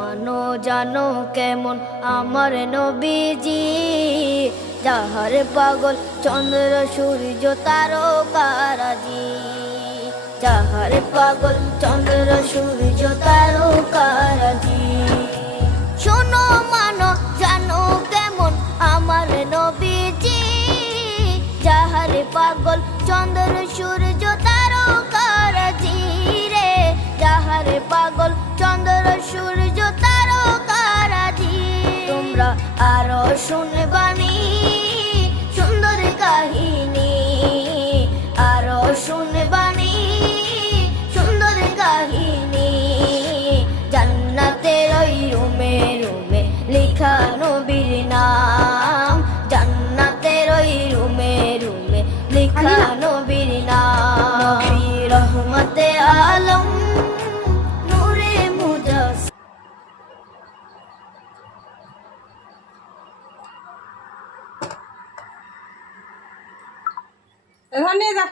মানো জানো কেমন আমার নবীজি, যাহার পাগল চন্দ্র সূর্য তারকারাজি, যাহার পাগল চন্দ্র সূর্য তারকারাজি। শোনো মানো জানো কেমন আমার নবীজি, যাহার পাগল চন্দ্র সূর্য তারকারাজি রে, যাহার পাগল চন্দ্র সূর্য তারকারাজি। তোমরা আরো শুনবানি সুন্দর কাহিনী, আরো শুনবানি সুন্দর কাহিনী। জান্নাতের ওই রুমে রুমে লেখা নবীর নাম, জান্নাতের ওই রুমে রুমে লেখা নবীর নাম। নবী রহমতে আলম নূরে মুজাসসাম। এখানে যা।